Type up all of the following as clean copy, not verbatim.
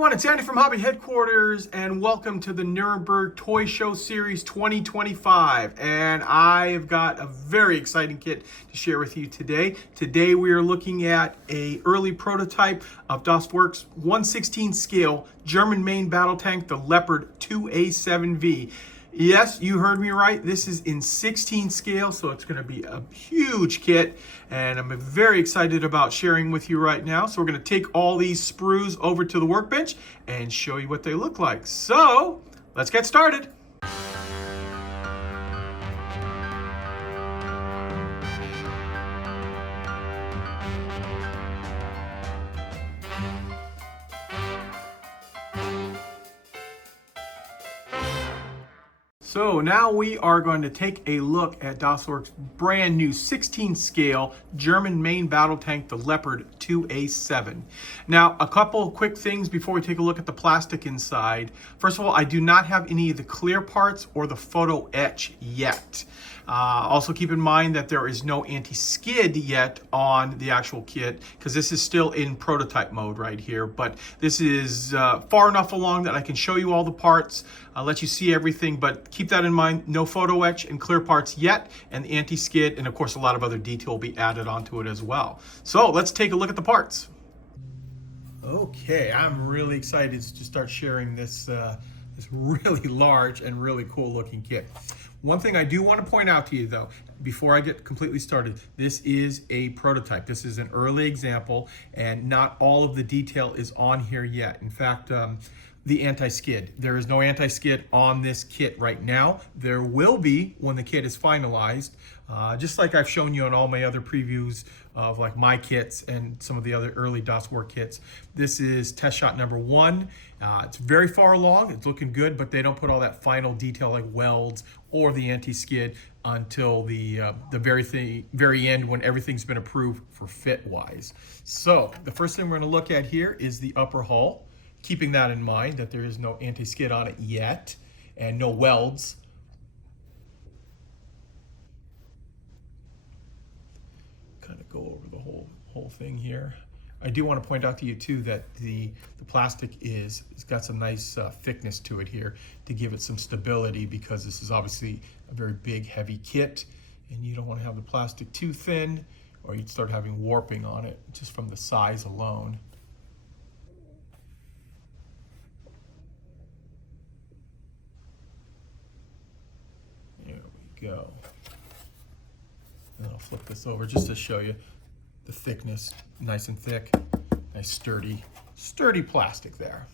everyone, it's Andy from Hobby Headquarters, and welcome to the Nuremberg Toy Show Series 2025. And I have got a very exciting kit to share with you today. Today we are looking at an early prototype of Das Werk's 1/16 scale German main battle tank, the LEOPARD 2A7V. Yes, you heard me right. This is in 16 scale, so it's going to be a huge kit, and I'm very excited about sharing with you right now. So we're going to take all these sprues over to the workbench and show you what they look like. So let's get started. So now we are going to take a look at Das Werk's brand new 16 scale German main battle tank, the LEOPARD 2A7. Now, a couple of quick things before we take a look at the plastic inside. First of all, I do not have any of the clear parts or the photo etch yet. Also keep in mind that there is no anti-skid yet on the actual kit because this is still in prototype mode right here, but this is far enough along that I can show you all the parts, let you see everything, but keep that in mind, no photo etch and clear parts yet, and the anti-skid, and of course a lot of other detail will be added onto it as well. So let's take a look at the parts. Okay, I'm really excited to start sharing this really large and really cool looking kit. One thing I do want to point out to you though, before I get completely started, this is a prototype. This is an early example, and not all of the detail is on here yet. In fact, the anti-skid. There is no anti-skid on this kit right now. There will be when the kit is finalized, just like I've shown you on all my other previews of like my kits and some of the other early Das Werk kits. This is test shot number 1. It's very far along, it's looking good, but they don't put all that final detail like welds or the anti-skid until the very end when everything's been approved for fit-wise. So the first thing we're going to look at here is the upper hull. Keeping that in mind that there is no anti-skid on it yet and no welds. Kind of go over the whole thing here. I do want to point out to you too that the plastic it's got some nice thickness to it here to give it some stability, because this is obviously a very big heavy kit and you don't want to have the plastic too thin or you'd start having warping on it just from the size alone. Go. And I'll flip this over just to show you the thickness, nice and thick, nice sturdy plastic there.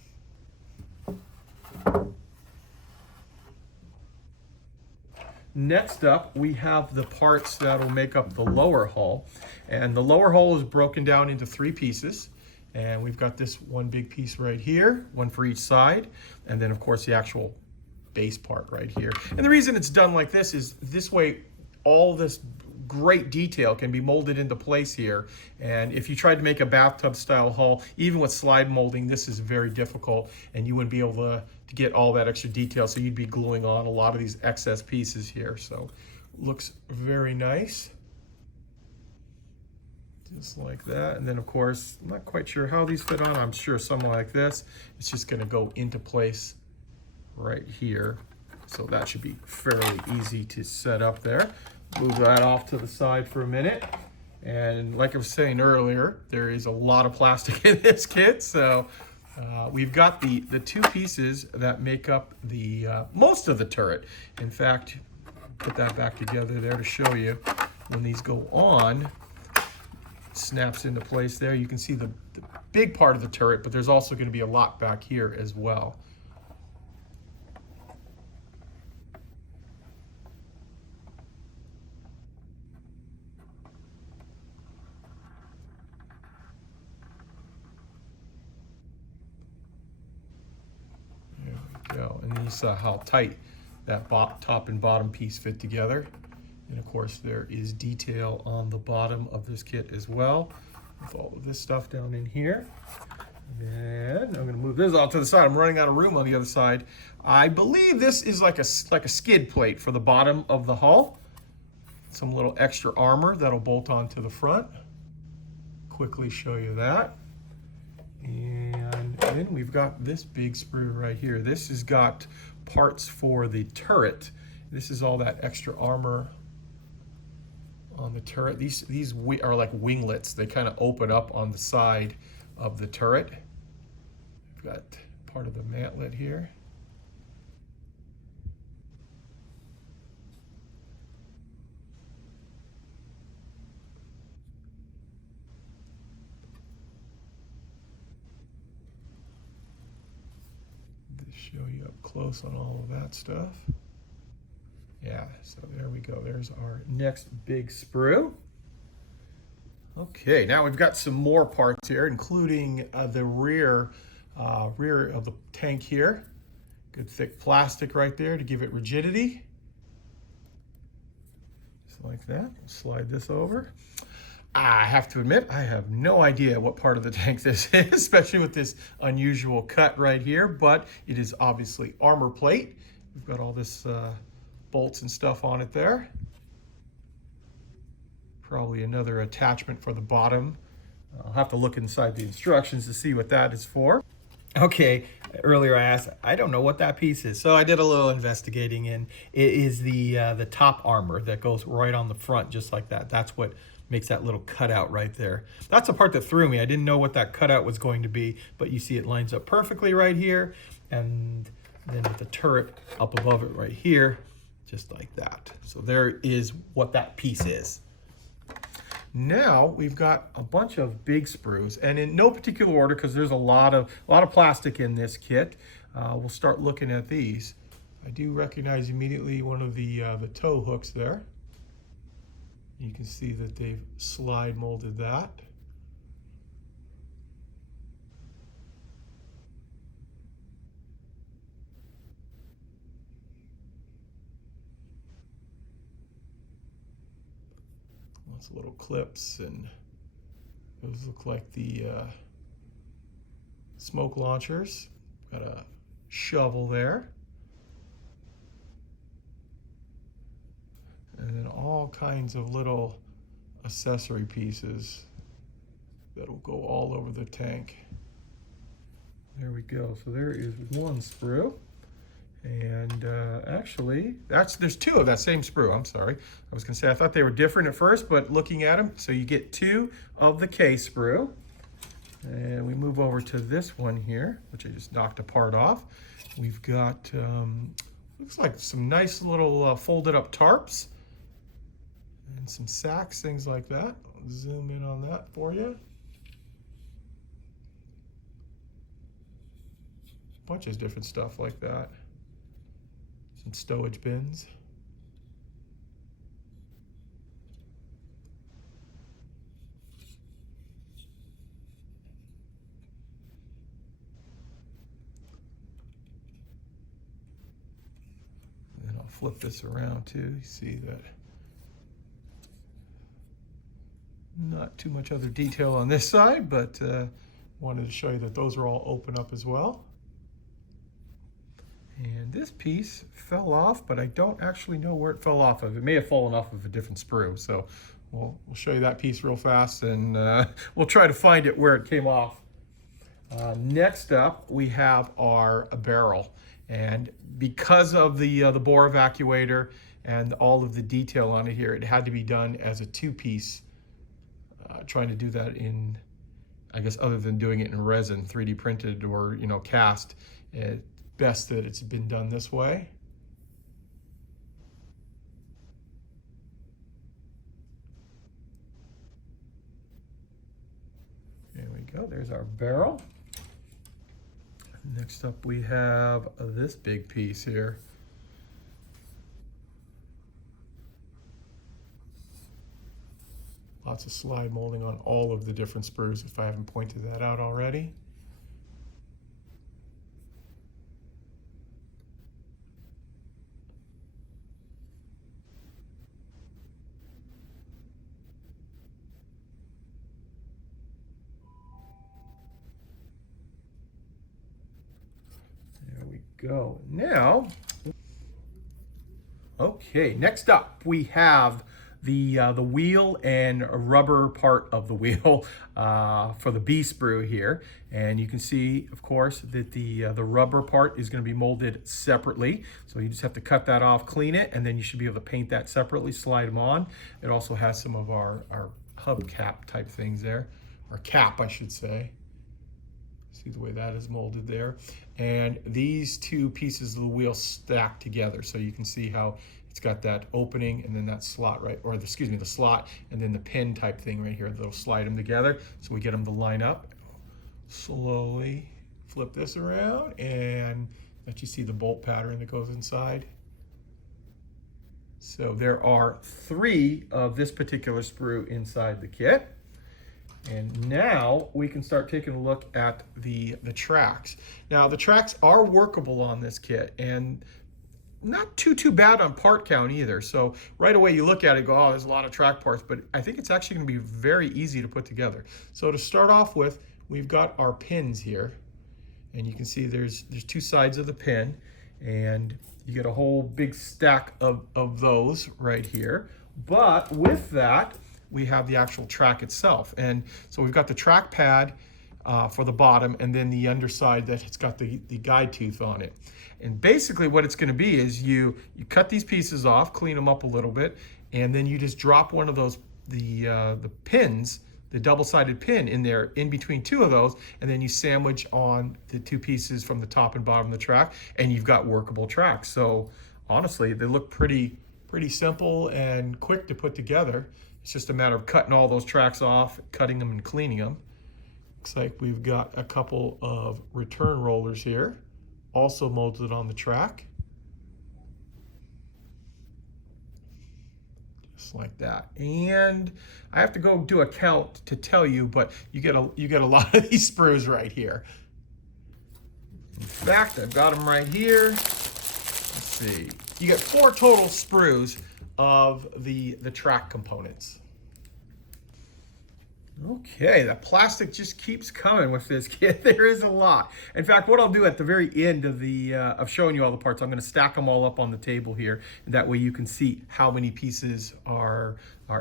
Next up, we have the parts that will make up the lower hull, and the lower hull is broken down into 3 pieces. And we've got this one big piece right here, one for each side, and then of course the actual base part right here. And the reason it's done like this is this way all this great detail can be molded into place here. And if you tried to make a bathtub style hull, even with slide molding, this is very difficult and you wouldn't be able to get all that extra detail, so you'd be gluing on a lot of these excess pieces here. So looks very nice, just like that. And then of course, I'm not quite sure how these fit on. I'm sure something like this, it's just going to go into place right here. So that should be fairly easy to set up there. Move that off to the side for a minute. And like I was saying earlier, there is a lot of plastic in this kit. So we've got the 2 pieces that make up the most of the turret. In fact, put that back together there to show you when these go on, it snaps into place there. You can see the big part of the turret, but there's also going to be a lot back here as well. And you saw how tight that top and bottom piece fit together. And of course there is detail on the bottom of this kit as well, with all of this stuff down in here. And I'm going to move this out to the side. I'm running out of room on the other side. I believe this is like a skid plate for the bottom of the hull. Some little extra armor that'll bolt onto the front. Quickly show you that. And Then we've got this big sprue right here. This has got parts for the turret. This is all that extra armor on the turret. These are like winglets. They kind of open up on the side of the turret. We've got part of the mantlet here. Show you up close on all of that stuff. Yeah, so there we go. There's our next big sprue. Okay, now we've got some more parts here, including the rear of the tank here. Good thick plastic right there to give it rigidity. Just like that. Slide this over. I have to admit, I have no idea what part of the tank this is, especially with this unusual cut right here, but it is obviously armor plate. We've got all this bolts and stuff on it there. Probably another attachment for the bottom. I'll have to look inside the instructions to see what that is for. Okay, earlier I asked, I don't know what that piece is, so I did a little investigating, and it is the top armor that goes right on the front, just like that. That's what makes that little cutout right there. That's the part that threw me. I didn't know what that cutout was going to be, but you see it lines up perfectly right here, and then with the turret up above it right here, just like that. So there is what that piece is. Now we've got a bunch of big sprues, and in no particular order because there's a lot of plastic in this kit. We'll start looking at these. I do recognize immediately one of the tow hooks there. You can see that they've slide molded that. Lots of little clips, and those look like the smoke launchers. Got a shovel there. And then all kinds of little accessory pieces that will go all over the tank. There we go. So there is one sprue. And actually, there's two of that same sprue. I'm sorry. I was going to say I thought they were different at first, but looking at them, so you get two of the K sprue. And we move over to this one here, which I just knocked a part off. We've got, looks like some nice little folded up tarps. And some sacks, things like that. I'll zoom in on that for you. Bunch of different stuff like that. Some stowage bins. And then I'll flip this around too. You see that. Not too much other detail on this side, but wanted to show you that those are all open up as well. And this piece fell off, but I don't actually know where it fell off of. It may have fallen off of a different sprue. So we'll show you that piece real fast, and we'll try to find it where it came off. Next up, we have our barrel. And because of the bore evacuator and all of the detail on it here, it had to be done as a two-piece. Trying to do that in, I guess, other than doing it in resin, 3D printed or, cast, it's best that it's been done this way. There we go, there's our barrel. Next up we have this big piece here. Lots of slide molding on all of the different sprues, if I haven't pointed that out already. There we go. Now, okay, next up we have the wheel and rubber part of the wheel for the B sprue here. And you can see, of course, that the rubber part is going to be molded separately. So you just have to cut that off, clean it, and then you should be able to paint that separately, slide them on. It also has some of our hubcap type things there, or cap, I should say. See the way that is molded there. And these two pieces of the wheel stack together. So you can see how it's got that opening and then that slot, right? Or excuse me, the slot and then the pin type thing right here that'll slide them together. So we get them to line up. Slowly flip this around and let you see the bolt pattern that goes inside. So there are 3 of this particular sprue inside the kit. And now we can start taking a look at the tracks. Now the tracks are workable on this kit and not too bad on part count either. So right away you look at it and go, oh, there's a lot of track parts, but I think it's actually going to be very easy to put together. So to start off with, we've got our pins here, and you can see there's 2 sides of the pin, and you get a whole big stack of those right here. But with that, we have the actual track itself. And so we've got the track pad for the bottom, and then the underside that it's got the guide tooth on it. And basically what it's going to be is you cut these pieces off, clean them up a little bit, and then you just drop one of those, the pins, the double-sided pin in there in between 2 of those, and then you sandwich on the 2 pieces from the top and bottom of the track, and you've got workable tracks. So honestly, they look pretty simple and quick to put together. It's just a matter of cutting all those tracks off, cutting them and cleaning them. Looks like we've got a couple of return rollers here, also molded on the track. Just like that. And I have to go do a count to tell you, but you get a lot of these sprues right here. In fact, I've got them right here. Let's see. You get 4 total sprues of the track components. Okay, the plastic just keeps coming with this kit. There is a lot. In fact, what I'll do at the very end of of showing you all the parts, I'm going to stack them all up on the table here, and that way you can see how many pieces are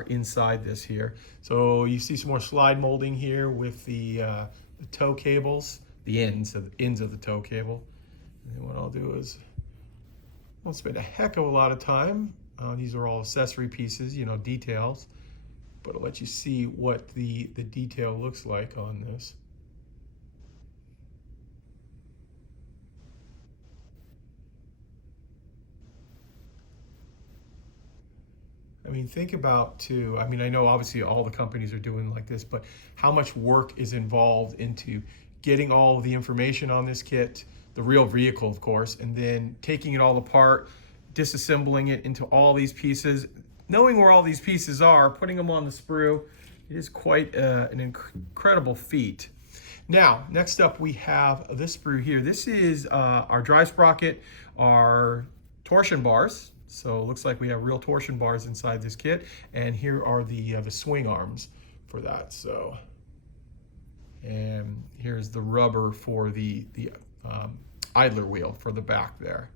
inside this here. So you see some more slide molding here with the tow cables, the ends of the tow cable. And then what I'll do is I won't spend a heck of a lot of time. These are all accessory pieces, you know, details. But I'll let you see what the detail looks like on this. I mean, think about too, I mean, I know obviously all the companies are doing like this, but how much work is involved into getting all of the information on this kit, the real vehicle, of course, and then taking it all apart, disassembling it into all these pieces. Knowing where all these pieces are, putting them on the sprue, it is quite an incredible feat. Now, next up we have this sprue here. This is our drive sprocket, our torsion bars. So it looks like we have real torsion bars inside this kit. And here are the swing arms for that. So, and here's the rubber for the idler wheel for the back there.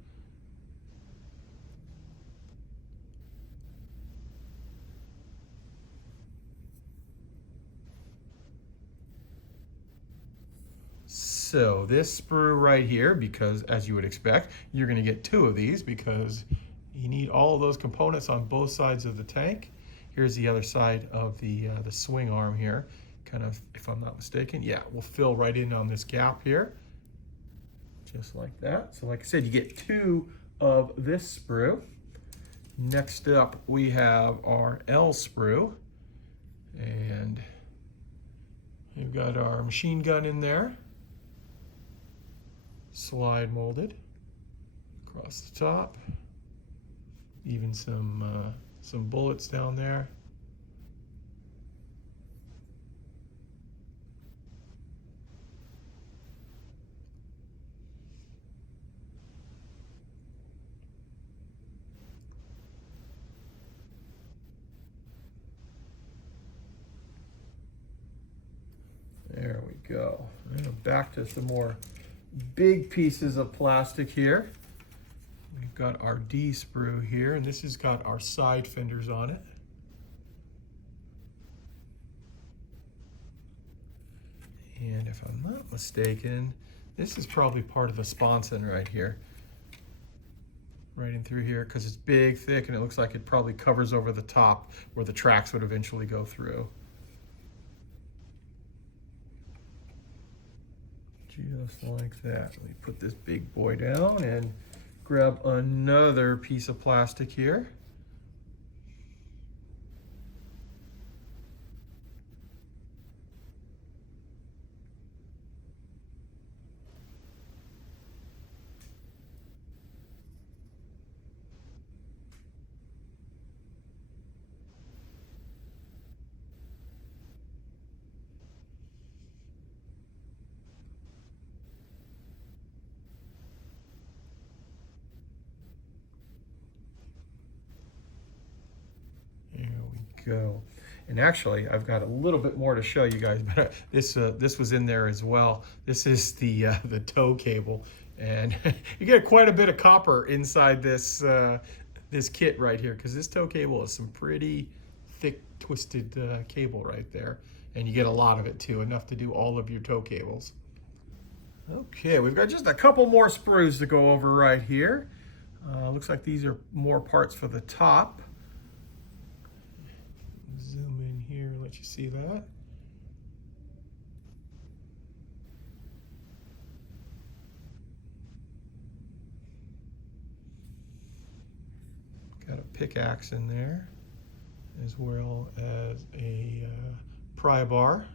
So this sprue right here, because as you would expect, you're going to get 2 of these because you need all of those components on both sides of the tank. Here's the other side of the swing arm here, kind of, if I'm not mistaken. Yeah, we'll fill right in on this gap here, just like that. So like I said, you get 2 of this sprue. Next up, we have our L sprue, and we've got our machine gun in there. Slide molded across the top, even some bullets down there. There we go. And back to some more big pieces of plastic here. We've got our D sprue here, and this has got our side fenders on it. And if I'm not mistaken, this is probably part of the sponson right here. Right in through here, because it's big, thick, and it looks like it probably covers over the top where the tracks would eventually go through. Just like that. Let me put this big boy down and grab another piece of plastic here. Go. And actually, I've got a little bit more to show you guys, but this was in there as well. This is the tow cable, and you get quite a bit of copper inside this this kit right here, because this tow cable is some pretty thick, twisted cable right there, and you get a lot of it too, enough to do all of your tow cables. Okay, we've got just a couple more sprues to go over right here. Looks like these are more parts for the top. Zoom in here, let you see that. Got a pickaxe in there, as well as a pry bar.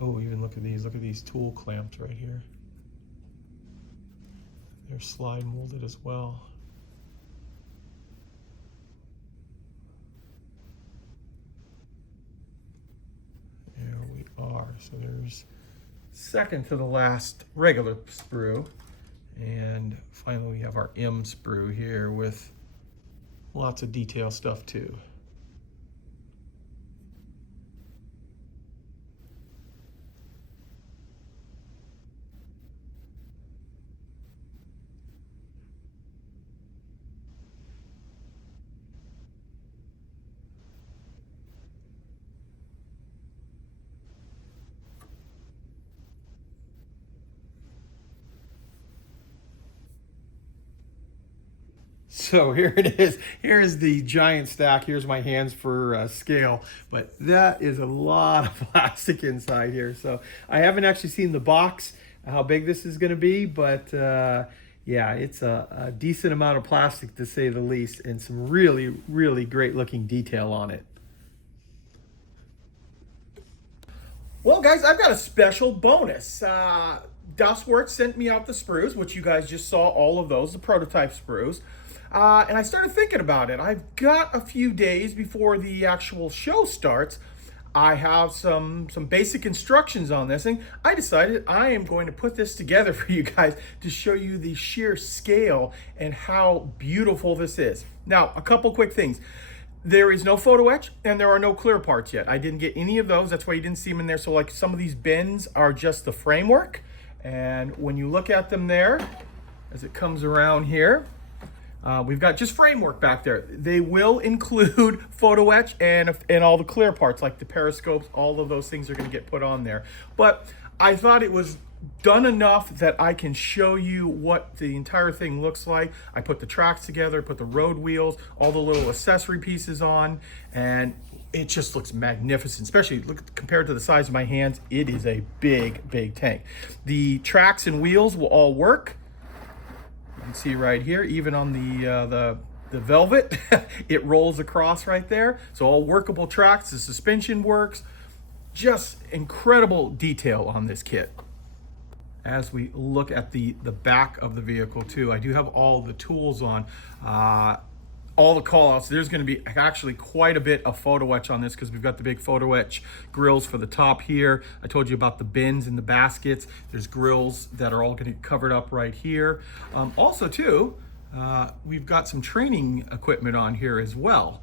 Oh, even look at these tool clamps right here. They're slide molded as well. There we are. So there's second to the last regular sprue. And finally we have our M sprue here with lots of detail stuff too. So here it is. Here is the giant stack. Here's my hands for scale, but that is a lot of plastic inside here. So I haven't actually seen the box, how big this is going to be, but yeah, it's a decent amount of plastic to say the least, and some really, really great looking detail on it. Well, guys, I've got a special bonus. WERK sent me out the sprues, which you guys just saw all of those, the prototype sprues. And I started thinking about it. I've got a few days before the actual show starts. I have some basic instructions on this thing. I decided I am going to put this together for you guys to show you the sheer scale and how beautiful this is. Now, a couple quick things. There is no photo etch and there are no clear parts yet. I didn't get any of those. That's why you didn't see them in there. So like some of these bends are just the framework. And when you look at them there, as it comes around here, we've got just framework back there. They will include photo etch and all the clear parts, like the periscopes. All of those things are going to get put on there. But I thought it was done enough that I can show you what the entire thing looks like. I put the tracks together, put the road wheels, all the little accessory pieces on, and it just looks magnificent, especially look compared to the size of my hands. It is a big, big tank. The tracks and wheels will all work. You can see right here, even on the velvet, it rolls across right there. So all workable tracks, the suspension works. Just incredible detail on this kit. As we look at the back of the vehicle too, I do have all the tools on, all the call outs. There's going to be actually quite a bit of photo etch on this because we've got the big photo etch grills for the top here. I told you about the bins and the baskets. There's grills that are all going to get covered up right here. Also too, we've got some training equipment on here as well.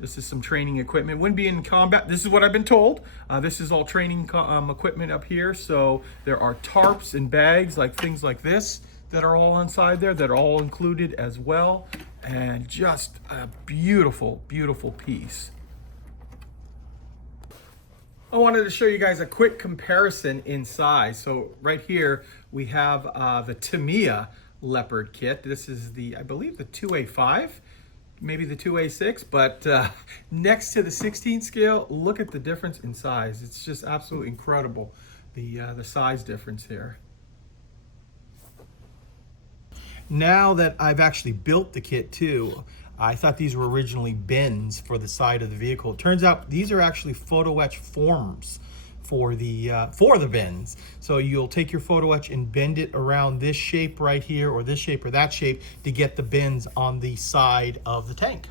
This is some training equipment. Wouldn't be in combat. This is what I've been told. This is all training equipment up here. So there are tarps and bags, like things like this, that are all inside there, that are all included as well. And just a beautiful, beautiful piece. I wanted to show you guys a quick comparison in size. So right here we have the Tamiya Leopard kit. This is the, I believe, the 2A5, maybe the 2A6, but next to the 16 scale, look at the difference in size. It's just absolutely incredible, the size difference here. Now that I've actually built the kit too, I thought these were originally bends for the side of the vehicle. It turns out these are actually photo etch forms for the bends. So you'll take your photo etch and bend it around this shape right here, or this shape or that shape, to get the bends on the side of the tank.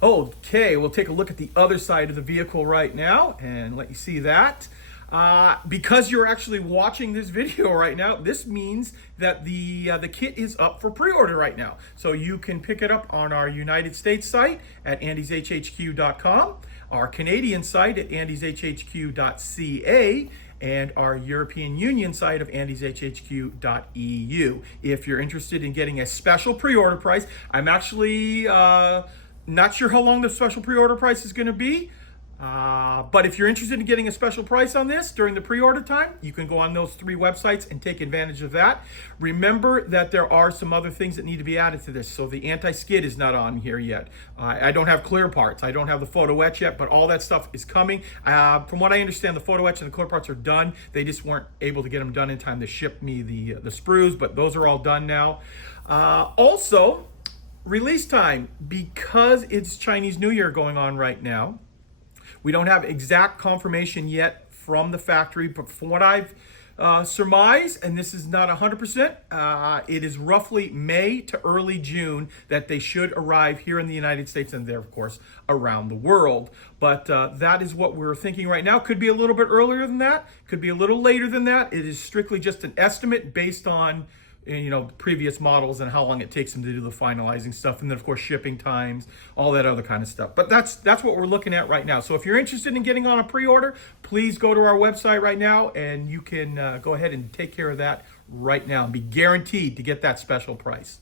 Okay, we'll take a look at the other side of the vehicle right now and let you see that. Because you're actually watching this video right now, this means that the kit is up for pre-order right now. So you can pick it up on our United States site at andyshhq.com, our Canadian site at andyshhq.ca, and our European Union site of andyshhq.eu. If you're interested in getting a special pre-order price, I'm actually not sure how long the special pre-order price is going to be. But if you're interested in getting a special price on this during the pre-order time, you can go on those 3 websites and take advantage of that. Remember that there are some other things that need to be added to this. So the anti-skid is not on here yet. I don't have clear parts. I don't have the photo etch yet, but all that stuff is coming. From what I understand, the photo etch and the clear parts are done. They just weren't able to get them done in time to ship me the sprues, but those are all done now. Also, release time, because it's Chinese New Year going on right now. We don't have exact confirmation yet from the factory, but from what I've surmised, and this is not 100%, it is roughly May to early June that they should arrive here in the United States, and there, of course, around the world. But that is what we're thinking right now. Could be a little bit earlier than that, could be a little later than that. It is strictly just an estimate based on previous models and how long it takes them to do the finalizing stuff, and then of course shipping times, all that other kind of stuff. But that's what we're looking at right now. So if you're interested in getting on a pre-order, please go to our website right now, and you can go ahead and take care of that right now and be guaranteed to get that special price.